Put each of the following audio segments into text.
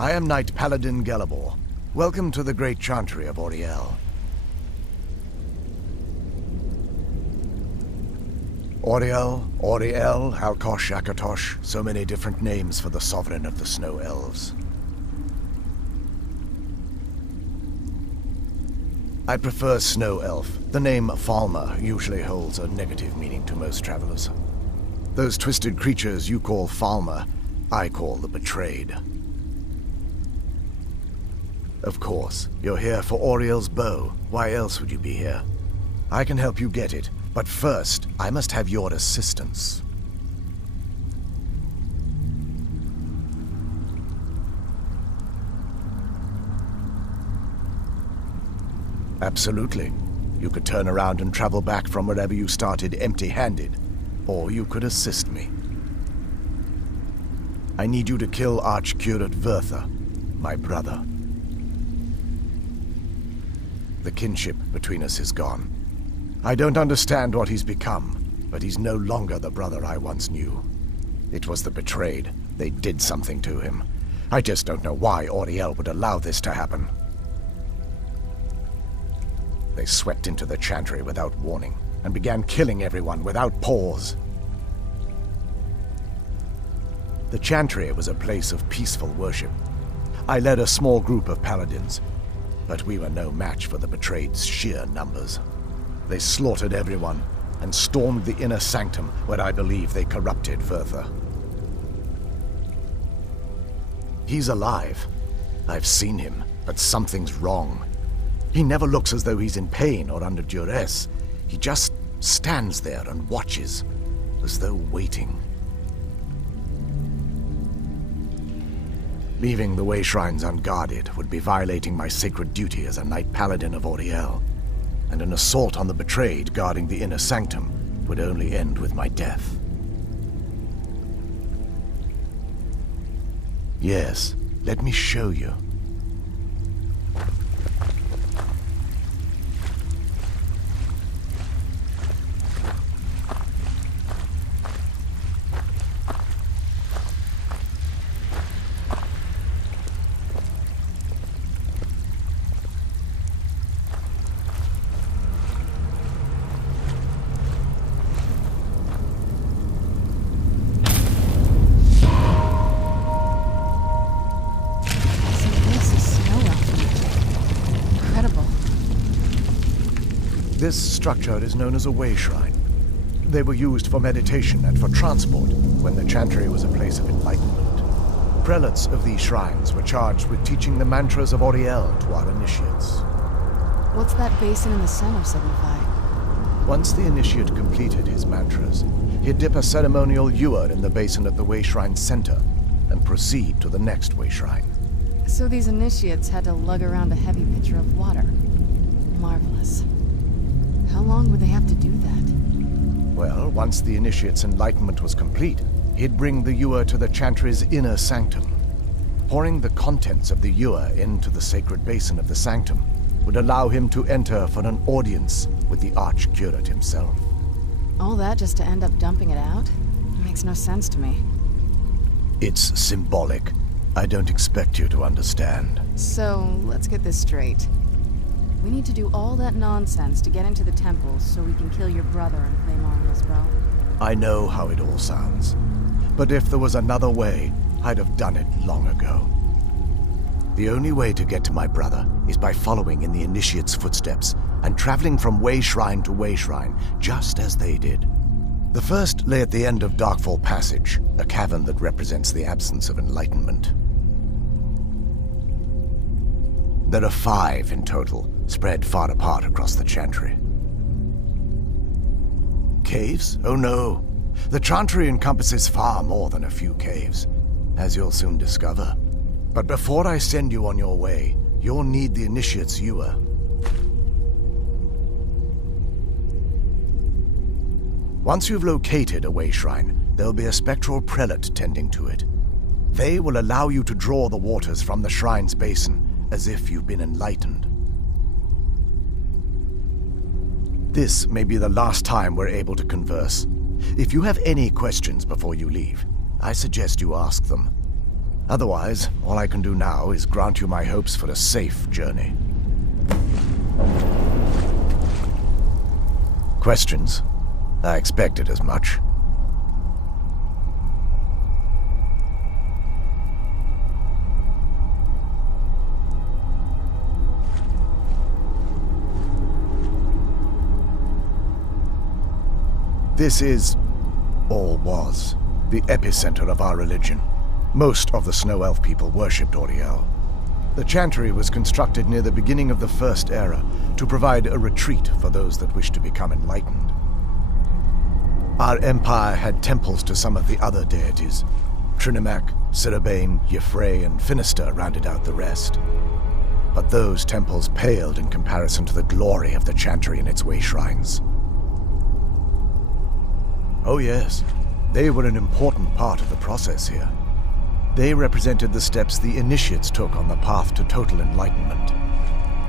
I am Knight Paladin Gelabor. Welcome to the great chantry of Auriel. Auriel, Alkosh, Akatosh, so many different names for the sovereign of the Snow Elves. I prefer Snow Elf. The name Falmer usually holds a negative meaning to most travelers. Those twisted creatures you call Falmer, I call the Betrayed. Of course, you're here for Auriel's bow. Why else would you be here? I can help you get it, but first, I must have your assistance. Absolutely. You could turn around and travel back from wherever you started empty-handed, or you could assist me. I need you to kill Archcurate Vertha, my brother. The kinship between us is gone. I don't understand what he's become, but he's no longer the brother I once knew. It was the Betrayed. They did something to him. I just don't know why Auriel would allow this to happen. They swept into the chantry without warning, and began killing everyone without pause. The chantry was a place of peaceful worship. I led a small group of paladins, but we were no match for the Betrayed's sheer numbers. They slaughtered everyone, and stormed the inner sanctum where I believe they corrupted Vertha. He's alive. I've seen him, but something's wrong. He never looks as though he's in pain or under duress. He just stands there and watches, as though waiting. Leaving the way shrines unguarded would be violating my sacred duty as a Knight Paladin of Auriel, and an assault on the Betrayed guarding the inner sanctum would only end with my death. Yes, let me show you. This structure is known as a way shrine. They were used for meditation and for transport when the chantry was a place of enlightenment. Prelates of these shrines were charged with teaching the mantras of Auriel to our initiates. What's that basin in the center signify? Once the initiate completed his mantras, he'd dip a ceremonial ewer in the basin at the way shrine's center and proceed to the next way shrine. So these initiates had to lug around a heavy pitcher of water. Marvelous. How long would they have to do that? Well, once the initiate's enlightenment was complete, he'd bring the ewer to the chantry's inner sanctum. Pouring the contents of the ewer into the sacred basin of the sanctum would allow him to enter for an audience with the Archcurate himself. All that just to end up dumping it out? It makes no sense to me. It's symbolic. I don't expect you to understand. So, let's get this straight. We need to do all that nonsense to get into the temples so we can kill your brother and claim Auriel's bow. I know how it all sounds. But if there was another way, I'd have done it long ago. The only way to get to my brother is by following in the initiate's footsteps and traveling from way shrine to way shrine, just as they did. The first lay at the end of Darkfall Passage, a cavern that represents the absence of enlightenment. There are 5 in total, spread far apart across the chantry. Caves? Oh no. The chantry encompasses far more than a few caves, as you'll soon discover. But before I send you on your way, you'll need the initiate's ewer. Once you've located a way shrine, there'll be a spectral prelate tending to it. They will allow you to draw the waters from the shrine's basin, as if you've been enlightened. This may be the last time we're able to converse. If you have any questions before you leave, I suggest you ask them. Otherwise, all I can do now is grant you my hopes for a safe journey. Questions? I expected as much. This is, or was, the epicenter of our religion. Most of the Snow Elf people worshipped Auriel. The chantry was constructed near the beginning of the First Era to provide a retreat for those that wished to become enlightened. Our empire had temples to some of the other deities. Trinimac, Ciribane, Yffrey, and Finister rounded out the rest. But those temples paled in comparison to the glory of the chantry and its way shrines. Oh yes, they were an important part of the process here. They represented the steps the initiates took on the path to total enlightenment.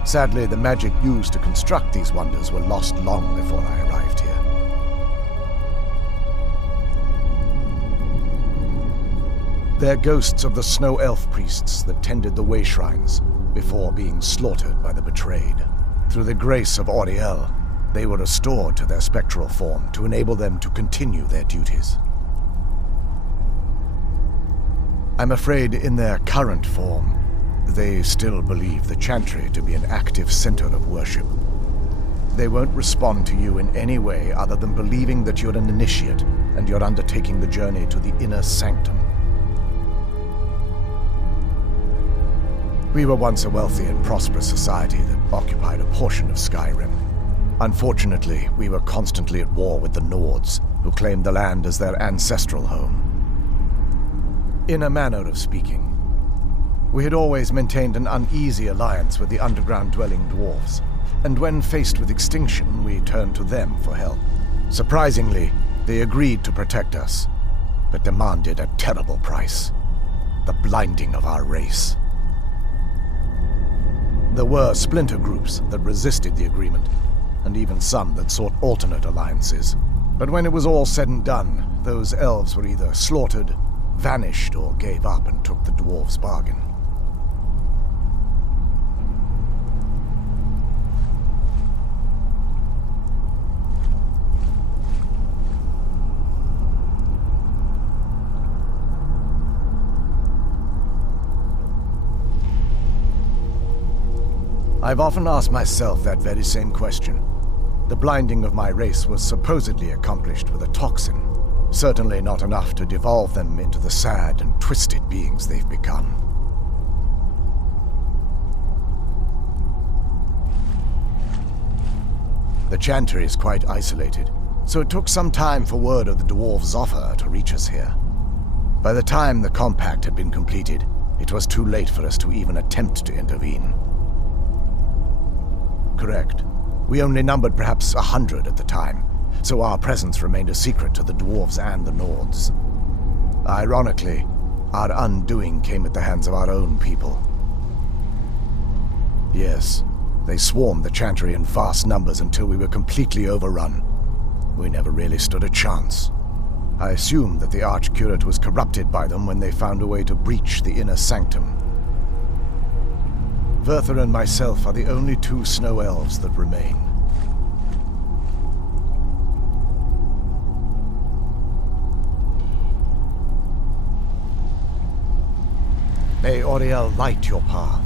Sadly, the magic used to construct these wonders were lost long before I arrived here. They're ghosts of the Snow Elf priests that tended the way shrines before being slaughtered by the betrayed. Through the grace of Auriel, they were restored to their spectral form to enable them to continue their duties. I'm afraid in their current form, they still believe the chantry to be an active center of worship. They won't respond to you in any way other than believing that you're an initiate and you're undertaking the journey to the inner sanctum. We were once a wealthy and prosperous society that occupied a portion of Skyrim. Unfortunately, we were constantly at war with the Nords, who claimed the land as their ancestral home. In a manner of speaking, we had always maintained an uneasy alliance with the underground-dwelling dwarves, and when faced with extinction, we turned to them for help. Surprisingly, they agreed to protect us, but demanded a terrible price: the blinding of our race. There were splinter groups that resisted the agreement, and even some that sought alternate alliances. But when it was all said and done, those elves were either slaughtered, vanished, or gave up and took the dwarves' bargain. I've often asked myself that very same question. The blinding of my race was supposedly accomplished with a toxin. Certainly not enough to devolve them into the sad and twisted beings they've become. The chantry is quite isolated, so it took some time for word of the dwarves' offer to reach us here. By the time the compact had been completed, it was too late for us to even attempt to intervene. Correct. We only numbered perhaps 100 at the time, so our presence remained a secret to the dwarves and the Nords. Ironically, our undoing came at the hands of our own people. Yes, they swarmed the chantry in vast numbers until we were completely overrun. We never really stood a chance. I assumed that the Archcurate was corrupted by them when they found a way to breach the inner sanctum. Verther and myself are the only two snow elves that remain. May Auriel light your path.